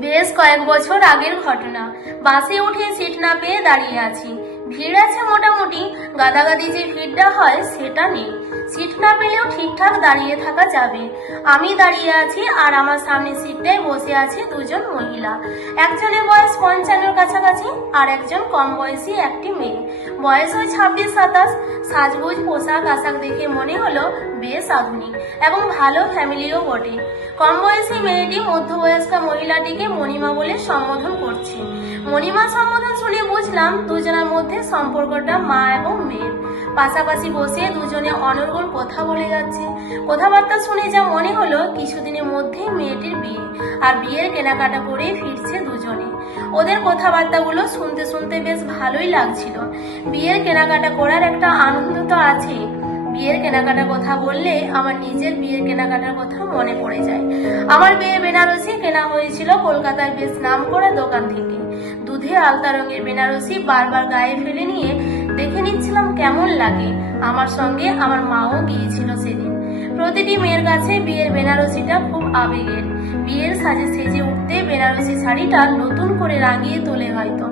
বেশ কয়েক বছর আগের ঘটনা। বাসে উঠে সিট না পেয়ে দাঁড়িয়ে আছি। ভিড় আছে মোটামুটি। গাদাগাদি যে ভিড়টা হয়, সেটা নেই। সিট না পেলেও ঠিকঠাক দাঁড়িয়ে থাকা যাবে। আমি দাঁড়িয়ে আছি আর আমার সামনে সিটটায় বসে আছে দুজন মহিলা। একজনের বয়স পঞ্চান্নর কাছাকাছি আর একজন কম বয়সী একটি মেয়ে। বয়স ওই ছাব্বিশ, সাতাশ। সাজগোজ, পোশাক, আশাক দেখে মনে হলো বেশ আধুনিক এবং ভালো ফ্যামিলিও বটে। কম বয়সী মেয়েটি মধ্যবয়স্কা মহিলাটিকে মণিমা বলে সম্বোধন করছে। মণিমা সম্বোধন শুনে বুঝলাম দুজনের মধ্যে সম্পর্কটা মা এবং মেয়ের। পাশাপাশি বসে দুজনে অনর্গল কথা বলে যাচ্ছে। কথাবার্তা শুনে যা মনে হলো, কিছুদিনের মধ্যেই মেয়েটির বিয়ে আর বিয়ের কেনাকাটা করে ফিরছে দুজনে। ওদের কথাবার্তাগুলো শুনতে শুনতে বেশ ভালোই লাগছিল। বিয়ের কেনাকাটা করার একটা আনন্দ তো আছেই। বিয়ের কেনাকাটার কথা বললে আমার নিজের বিয়ের কেনাকাটার কথা মনে পড়ে যায়। আমার বিয়ে বেনারসি কেনা হয়েছিল কলকাতার বেশ নাম করা দোকান থেকে। দুধে আলতা রঙের বেনারসি বারবার গায়ে ফেলে নিয়ে দেখে নিচ্ছিলাম কেমন লাগে। আমার সঙ্গে আমার মাও গিয়েছিল সেদিন। প্রতিটি মেয়ের কাছে বিয়ের বেনারসিটা খুব আবেগের। বিয়ের সাজে সেজে উঠতে বেনারসি শাড়িটা নতুন করে রাঙিয়ে তোলে হয়তো।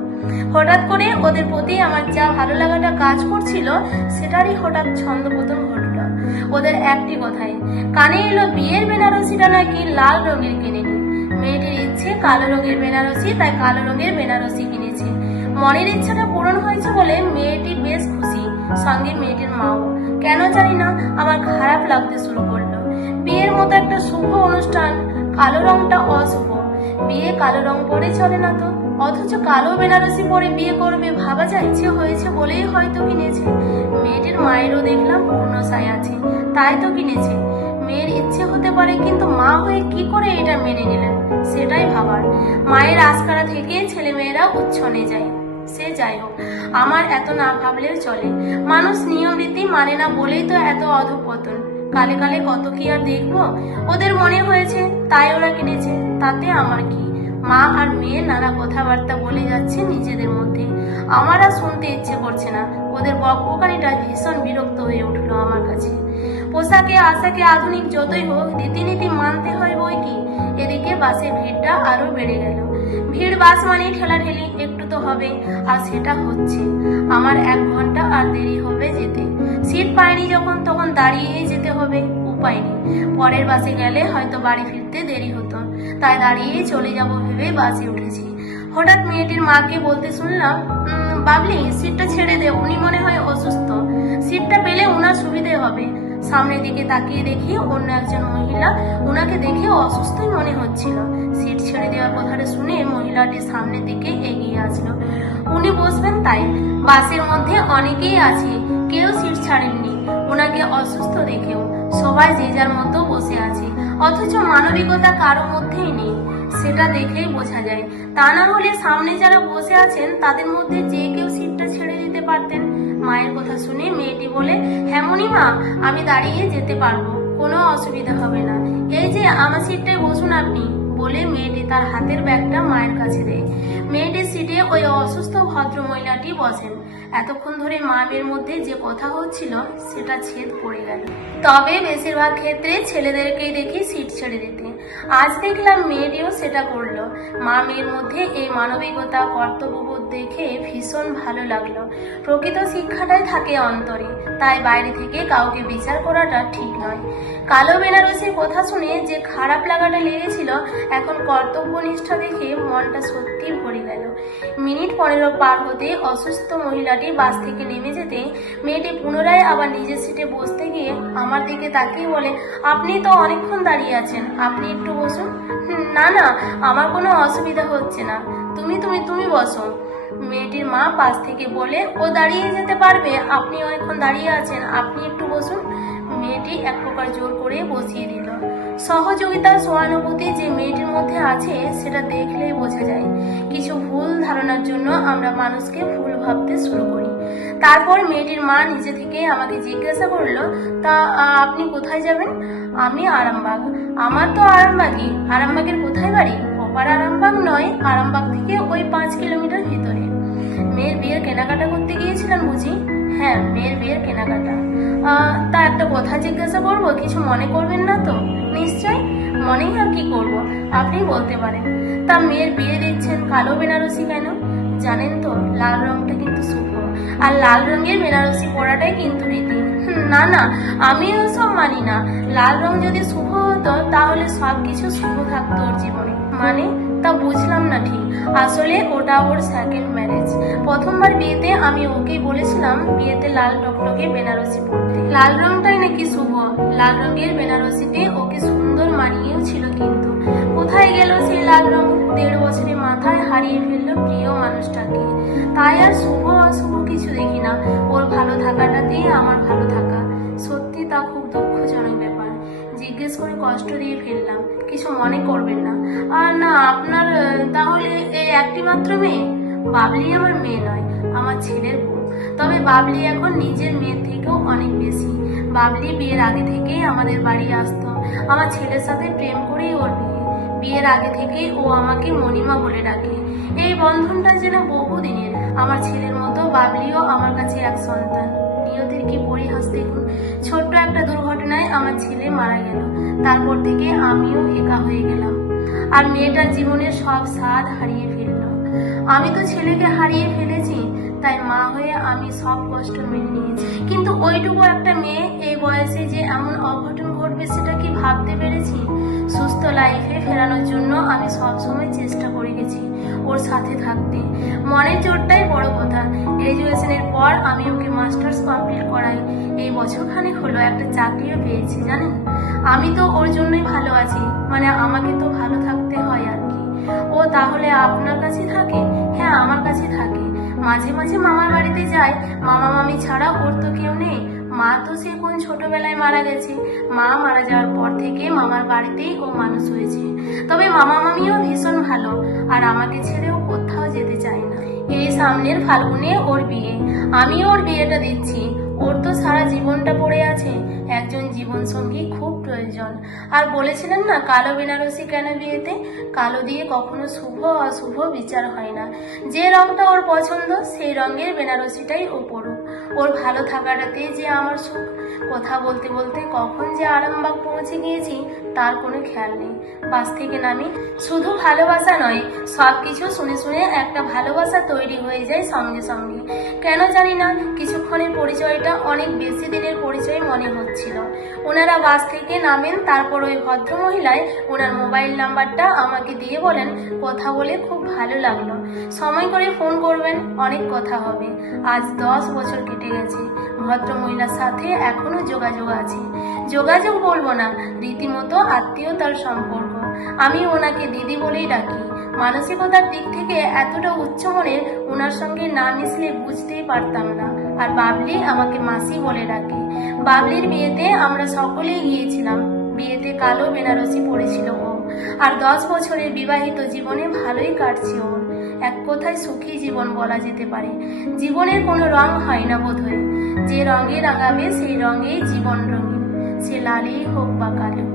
হঠাৎ করে ওদের প্রতি আমার যা ভালো লাগাটা কাজ করছিল, সেটারই হঠাৎ ছন্দপতন ঘটল। ওদের একটি কথাই, কানে এলো বিয়ের বেনারসিটা নাকি লাল রঙের কিনেনি। মেয়েটির ইচ্ছে কালো রঙের বেনারসি, তাই কালো রঙের বেনারসি কিনেছে। মনের ইচ্ছাটা পূরণ হয়েছে বলে মেয়েটি বেশ খুশি, সঙ্গে মেয়েটির মাও। কেন জানি না আমার খারাপ লাগতে শুরু করল। বিয়ের মতো একটা শুভ অনুষ্ঠান, কালো রংটা অশুভ। বিয়ে কালো রং পরে চলে না তো? অথচ কালো বেনারসি পরে বিয়ে করবে ভাবা যায় ইচ্ছে হয়েছে বলেই হয়তো কিনেছে। মেয়েটির মায়েরও দেখলাম পূর্ণ সাই আছে, তাই তো কিনেছে। মেয়ের ইচ্ছে হতে পারে, কিন্তু মা হয়ে কি করে এটা মেনে নিলেন? সেটাই ভাবার। মায়ের আস্কারা থেকে ছেলে মেয়েরা উচ্ছনে যায়। সে যাই হোক, আমার এত না ভাবলেও চলে। মানুষ নিয়ম রীতি মানে না বলেই তো এত অধপতন। কালে কালে কত কি আর দেখব? ওদের মনে হয়েছে, তাই ওরা কিনেছে। তাতে আমার কি? মা আর মেয়ে নানা কথাবার্তা বলে যাচ্ছে নিজেদের মধ্যে। আমার আর শুনতে ইচ্ছে করছে না। ওদের বকবকানিটা ভীষণ বিরক্ত হয়ে উঠল আমার কাছে। পোশাকে, আশাকে, আধুনিক যতই হোক, রীতিনীতি মানতে হয় বই কি? এদিকে বাসের ভিড়টা আরও বেড়ে গেল। ভিড় বাস মানে ঠেলাঠেলি একটু তো হবে আর সেটা হচ্ছে, আমার এক ঘণ্টা আর দেরি হবে যেতে। সিট পাইনি যখন, তখন দাঁড়িয়েই যেতে হবে, উপায় নেই। পরের বাসে গেলে হয়তো বাড়ি ফিরতে দেরি হতো। তাই দাঁড়িয়েই চলে যাব ভেবে বাসে উঠেছি। হঠাৎ মেয়েটির মাকে বলতে শুনলাম বাবলি, সিটটা ছেড়ে দে, উনি মনে হয় অসুস্থ। সিটটা পেলে ওনার সুবিধে হবে। সামনের দিকে তাকিয়ে দেখি অন্য একজন মহিলা ওনাকে দেখে অসুস্থই মনে হচ্ছিল। সিট ছেড়ে দেওয়ার কথাটা শুনে মহিলাটি সামনের দিকে এগিয়ে আসলো। উনি বসবেন তাই। বাসের মধ্যে অনেকেই আছে, কেউ সিট ছাড়েননি। ওনাকে অসুস্থ দেখেও সবাই যে যার মতো বসে আছে। অথচ মানবিকতা কারও মধ্যেই নেই, সেটা দেখেই বোঝা যায়। তা না হলে সামনে যারা বসে আছেন, তাদের মধ্যে যে কেউ সিটটা ছেড়ে দিতে পারতেন। মায়ের কথা শুনে মেয়েটি বলে হ্যাঁ মা আমি দাঁড়িয়ে যেতে পারব, কোনো অসুবিধা হবে না। এই যে আমার সিটটায় বসুন আপনি, বলে মেয়েটি তার হাতের ব্যাগটা মায়ের কাছে দেয়। মেয়েটির সিটে ওই অসুস্থ ভদ্র মহিলাটি বসেন। এতক্ষণ ধরে মা মেয়ের মধ্যে যে কথা হচ্ছিল, সেটা ছেদ পড়ে গেল। তবে বেশিরভাগ ক্ষেত্রে ছেলেদেরকেই দেখি সিট ছেড়ে দিতে। আজ দেখলাম মেয়েটিও সেটা করল। মা মেয়ের মধ্যে এই মানবিকতা, কর্তব্যবোধ দেখে ভীষণ ভালো লাগল। প্রকৃত শিক্ষাটাই থাকে অন্তরে। তাই বাইরে থেকে কাউকে বিচার করাটা ঠিক নয়। কালো বেনারসির কথা শুনে যে খারাপ লাগাটা লেগেছিল, এখন কর্তব্যনিষ্ঠা দেখে মনটা সত্যি ভরে গেল। মিনিট পনেরো পার হতে অসুস্থ মহিলাটি বাস থেকে নেমে যেতে মেয়েটি পুনরায় আবার নিজের সিটে বসতে গিয়ে আমার দিকে তাকিয়ে বলে, আপনি তো অনেকক্ষণ দাঁড়িয়ে আছেন, আপনি একটু বসুন। না না, আমার কোনো অসুবিধা হচ্ছে না। তুমি তুমি তুমি বসো। মেয়েটির মা পাশ থেকে বলে, ও দাঁড়িয়ে যেতে পারবে? আপনি অনেকক্ষণ দাঁড়িয়ে আছেন। আপনি একটু বসুন। মেয়েটি এক প্রকার জোর করে বসিয়ে দিল। সহযোগিতা সহানুভূতি যে মেয়েটির মধ্যে আছে, সেটা দেখলেই বোঝা যায়। কিছু ভুল ধারণার জন্য আমরা মানুষকে ভুল ভাবতে শুরু করি। তারপর মেয়েটির মা নিজে থেকে আমাকে জিজ্ঞাসা করল, তা আপনি কোথায় যাবেন? আমি আরামবাগ। আমার তো আরামবাগই। আরামবাগের কোথায় বাড়ি? নয়, আরামবাগ থেকে ওই পাঁচ কিলোমিটার ভিতরে। মেয়ের বিয়ের কেনাকাটা করতে গিয়েছিলেন বুঝি? হ্যাঁ মেয়ের বিয়ের কেনাকাটা। তা একটা কথা জিজ্ঞাসা করব, কিছু মনে করবেন না তো? নিশ্চয়? মনেই আর কি করব? আপনি বলতে পারেন। তা মেয়ের বিয়ে দিচ্ছেন কালো বেনারসি কেন? জানেন তো, লাল রংটা কিন্তু শুভ। আর লাল রঙের বেনারসি পরাটাই কিন্তু রীতি। না না, আমি ওসব মানি না। লাল রং যদি শুভ হতো, তাহলে সব কিছু শুভ থাকতো ওর জীবনে। মানে? তা বুঝলাম না ঠিক। আসলে ওটা ওর সেকেন্ড ম্যারেজ প্রথমবার বিয়েতে আমি ওকেই বলেছিলাম, বিয়েতে লাল টকটকে বেনারসি পরতে। লাল রংটাই নাকি শুভ? লাল রঙের বেনারসিতে ওকে সুন্দর মানিয়েও ছিল কিন্তু। কোথায় গেল সেই লাল রং? দেড় বছরের মাথায় হারিয়ে ফেলল প্রিয় মানুষটাকে। তাই আর শুভ অশুভ কিছু দেখি না। ওর ভালো থাকাটাতেই আমার ভালো থাকা। সত্যি তা খুব ব্যাপার জিজ্ঞেস করে কষ্ট দিয়ে ফেললাম, কিছু মনে করবেন না। আর না, আপনার তাহলে এই একটি মাত্র মেয়ে? বাবলি আমার মেয়ে নয়, আমার ছেলের বউ। তবে বাবলি এখন নিজের মেয়ের থেকেও অনেক বেশি। বাবলি বিয়ের আগে থেকেই আমাদের বাড়ি আসতো। আমার ছেলের সাথে প্রেম করেই ওর বিয়ে। বিয়ের আগে থেকেই ও আমাকে মণিমা বলে ডাকে। এই বন্ধনটা যেন বহুদিনের। আমার ছেলের মতো বাবলিও আমার কাছে এক সন্তান। নিয়তির কি পরিহাস দেখুন। ছোট্ট একটা দুর্ঘটনায় আমার ছেলে মারা গেল। তারপর থেকে আমিও একা হয়ে গেলাম। আর মেয়েটার জীবনের সব স্বাদ হারিয়ে ফেলল। আমি তো ছেলেকে হারিয়ে ফেলেছি তাই মা হয়ে আমি সব কষ্ট মেনে নিয়েছি। কিন্তু ওইটুকু একটা মেয়ে এই বয়সে যে এমন অঘটন ঘটবে সেটা কি ভাবতে পেরেছি? সুস্থ লাইফে ফেরানোর জন্য আমি সব সময় চেষ্টা করে গেছি ওর সাথে থাকতে। মনের জোরটাই বড় কথা। গ্রাজুয়েশনের পর আমি ওকে মাস্টার্স কমপ্লিট করাই। এই বছর হলো, একটা চাকরিও পেয়েছি, জানেন? আমি তো ওর জন্যই ভালো আছি মানে আমাকে তো ভালো থাকতে হয় আর কি। ও তাহলে আপনার কাছে থাকে? হ্যাঁ আমার কাছে থাকে। মাঝে মাঝে মামার বাড়িতে যায় মামা মামি ছাড়া ওর তো কেউ নেই। মা তো সে কোন ছোটবেলায় মারা গেছে। মা মারা যাওয়ার পর থেকে মামার বাড়িতেই ও মানুষ হয়েছে। তবে মামা মামিও ভীষণ ভালো, আর আমাকে ছেড়েও কোথাও যেতে চায় না। এই সামনের ফাল্গুনে ওর বিয়ে। আমি ওর বিয়েটা দিচ্ছি। ওর তো সারা জীবনটা পড়ে আছে। একজন জীবন সঙ্গী খুব প্রয়োজন। আর বলেছিলেন না, কালো বেনারসি কেন বিয়েতে? কালো দিয়ে কখনো শুভ অশুভ বিচার হয় না। যে রংটা ওর পছন্দ, সেই রঙের বেনারসিটাই ও পড়ুক ওর ভালো থাকাটাতেই যে আমার সুখ। কথা বলতে বলতে কখন যে আরামবাগ পৌঁছে গিয়েছি, তার কোনো খেয়াল নেই। বাস থেকে নামি, শুধু ভালোবাসা নয় সব কিছু শুনে শুনে একটা ভালোবাসা তৈরি হয়ে যায় সঙ্গে সঙ্গে। কেন জানি না, কিছুক্ষণের পরিচয়টা অনেক বেশি দিনের পরিচয় মনে হচ্ছিল। ওনারা বাস থেকে নামেন, তারপর ওই ভদ্র মহিলায় ওনার মোবাইল নাম্বারটা আমাকে দিয়ে বলেন, কথা বলে খুব ভালো লাগল। সময় করে ফোন করবেন, অনেক কথা হবে। আজ দশ বছর কেটে গেছে। ভদ্র মহিলার সাথে এখনও যোগাযোগ আছে। যোগাযোগ বলব না, রীতিমতো আত্মীয়তার সম্পর্ক। আমি ওনাকে দিদি বলেই ডাকি। মানসিকতার দিক থেকে এতটা উচ্চমনের ওনার সঙ্গে না মিশলে বুঝতেই পারতাম না। আর বাবলি আমাকে মাসি বলে ডাকে। বাবলির বিয়েতে আমরা সকলেই গিয়েছিলাম। বিয়েতে কালো বেনারসি পড়েছিল ও। আর দশ বছরের বিবাহিত জীবনে ভালোই কাটছে ওর। এক কথায় সুখী জীবন বলা যেতে পারে। জীবনের কোনো রং হয় না বোধহয়। যে রঙে রাঙাবে, সেই রঙেই জীবন রঙিন। সে লালই হোক বা কালো।